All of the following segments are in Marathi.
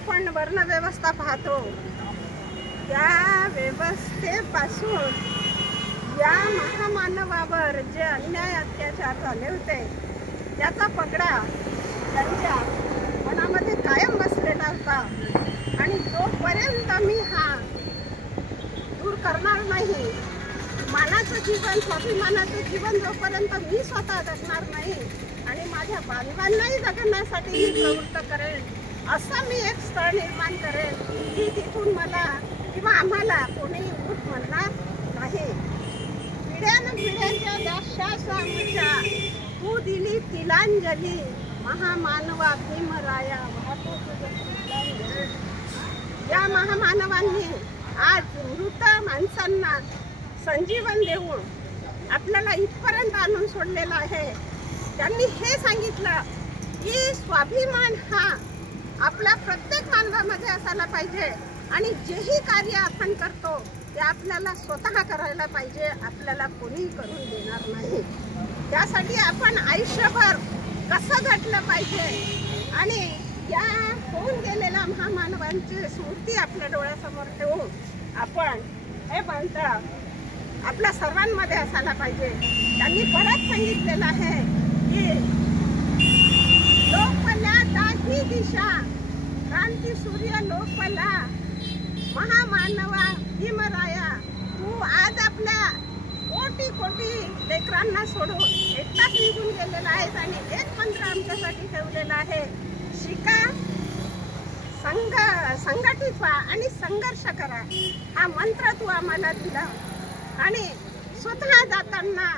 आपण वर्णव्यवस्था पाहतो, त्या व्यवस्थेपासून या महामानवावर जे अन्याय अत्याचार झाले होते त्याचा पगडा त्यांच्या मनामध्ये कायम बसलेला होता आणि जोपर्यंत मी हा दूर करणार नाही, मानाचं जीवन, स्वाभिमानाचं जीवन जोपर्यंत मी स्वतः जगणार नाही आणि माझ्या बांधवांनाही जगण्यासाठी मी प्रवृत्त करेन, असं मी एक स्थळ निर्माण करेन की तिथून मला किंवा आम्हाला कोणी उठ म्हणणार नाही. पिढ्यानपिढ्यांच्या दाशासामच्या तू दिली तिलांजली, महामानवा भीमराया वाहतो तुझं श्रद्धांजली. या महामानवांनी आज मृत माणसांना संजीवन देऊन आपल्याला इथपर्यंत आणून सोडलेलं आहे. त्यांनी हे सांगितलं की स्वाभिमान हा आपल्या प्रत्येक मानवामध्ये असायला पाहिजे आणि जेही कार्य आपण करतो ते आपल्याला स्वतः करायला पाहिजे, आपल्याला कोणीही करून देणार नाही. त्यासाठी आपण आयुष्यभर कसं घडलं पाहिजे आणि या होऊन गेलेल्या महामानवांची स्मृती आपल्या डोळ्यासमोर ठेवून आपण हे म्हणतं आपल्या सर्वांमध्ये असायला पाहिजे. त्यांनी परत सांगितलेलं आहे की लोकपला दाही दिशा, क्रांती सूर्य लोकपला, महामानवा भीमराया तू आज आपल्या कोटी कोटी लेकरांना सोडून एकटाच निघून गेलेला आहेस आणि एक मंत्र आमच्यासाठी ठेवलेला आहे, शिका, संघटित व्हा आणि संघर्ष करा. हा मंत्र तू आम्हाला दिला आणि स्वतः जाताना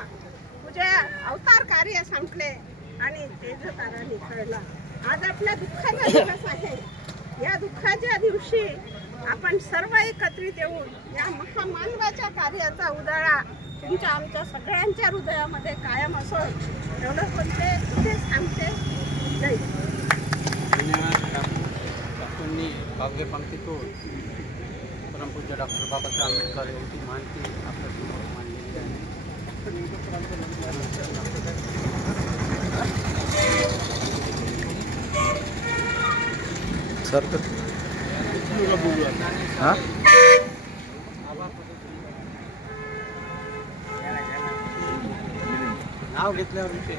तुझे अवतार कार्य संपले आणि तेज तारा निखळला. आज आपल्या दुःखाचा दिवस आहे. या दुःखाच्या दिवशी आपण सर्व एकत्रित येऊन या महामानवाच्या कार्याचा उजाळा तुमच्या आमच्या सगळ्यांच्या हृदयामध्ये कायम असो एवढं बोलते इथे सांगते. जय. धन्यवाद. डॉक्टरांनी काव्य पंक्तीतून परमपूज्य डॉक्टर बाबासाहेब आंबेडकर यांची माहिती आपल्यासमोर मांडलेली आहे. सर हां नाव घेतल्यावर विषय